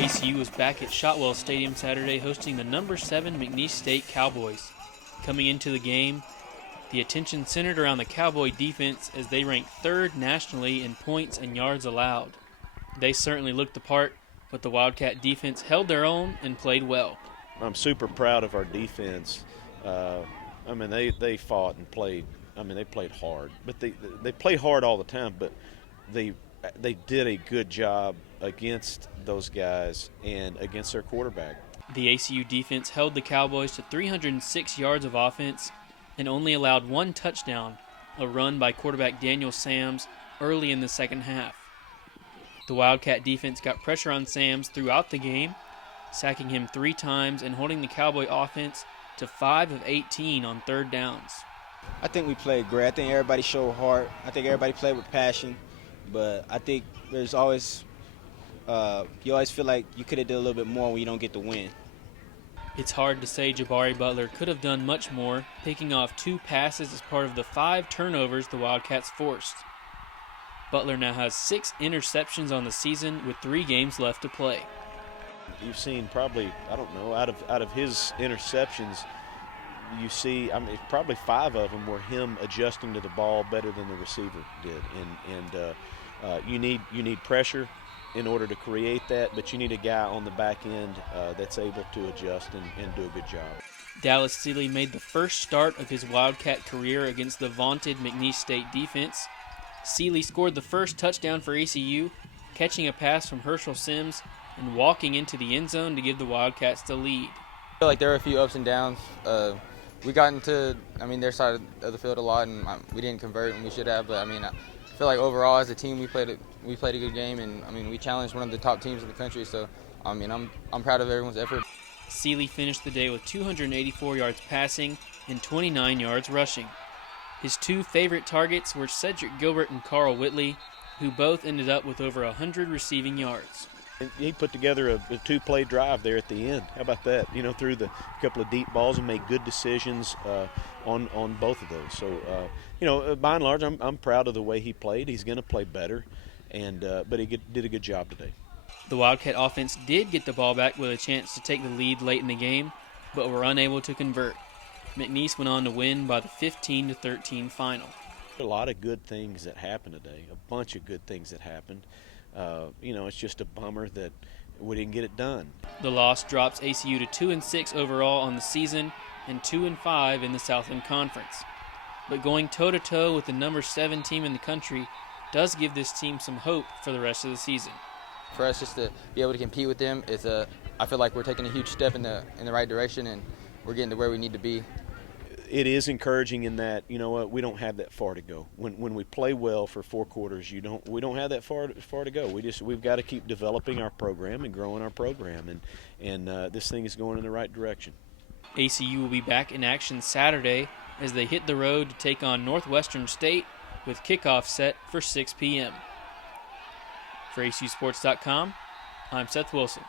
ACU was back at Shotwell Stadium Saturday hosting the number 7 McNeese State Cowboys. Coming into the game, the attention centered around the Cowboy defense as they ranked 3rd nationally in points and yards allowed. They certainly looked the part, but the Wildcat defense held their own and played well. I'm super proud of our defense. They fought and played. They played hard, but they play hard all the time. But they did a good job against those guys and against their quarterback. The ACU defense held the Cowboys to 306 yards of offense and only allowed 1 touchdown, a run by quarterback Daniel Sams early in the second half. The Wildcat defense got pressure on Sams throughout the game, sacking him 3 times and holding the Cowboy offense to 5 of 18 on 3rd downs. I think we played great. I think everybody showed heart. I think everybody played with passion. But I think there's always you always feel like you could have done a little bit more when you don't get the win. It's hard to say Jabari Butler could have done much more, picking off 2 passes as part of the 5 turnovers the Wildcats forced. Butler now has 6 interceptions on the season with 3 games left to play. You've seen probably, out of his interceptions, you see, probably 5 of them were him adjusting to the ball better than the receiver did. And you need pressure in order to create that, but you need a guy on the back end that's able to adjust and do a good job. Dallas Seeley made the first start of his Wildcat career against the vaunted McNeese State defense. Seeley scored the first touchdown for ACU, catching a pass from Herschel Sims and walking into the end zone to give the Wildcats the lead. I feel like there were a few ups and downs. We got into, their side of the field a lot, and we didn't convert when we should have. But I feel like overall as a team we played a good game, and we challenged one of the top teams in the country. So I'm proud of everyone's effort. Seeley finished the day with 284 yards passing and 29 yards rushing. His 2 favorite targets were Cedric Gilbert and Carl Whitley, who both ended up with over 100 receiving yards. He put together a 2-play drive there at the end. How about that? Threw the couple of deep balls and made good decisions on both of those. So, by and large, I'm proud of the way he played. He's going to play better, but he did a good job today. The Wildcat offense did get the ball back with a chance to take the lead late in the game, but were unable to convert. McNeese went on to win by the 15-13 final. A lot of good things that happened today, a bunch of good things that happened. It's just a bummer that we didn't get it done. The loss drops ACU to 2-6 overall on the season and 2-5 in the Southland Conference. But going toe-to-toe with the number 7 team in the country does give this team some hope for the rest of the season. For us just to be able to compete with them, I feel like we're taking a huge step in the right direction, and we're getting to where we need to be. It is encouraging in that, we don't have that far to go. When we play well for 4 quarters, we don't have that far to go. We've got to keep developing our program and growing our program, and this thing is going in the right direction. ACU will be back in action Saturday as they hit the road to take on Northwestern State with kickoff set for 6 p.m. For ACUsports.com, I'm Seth Wilson.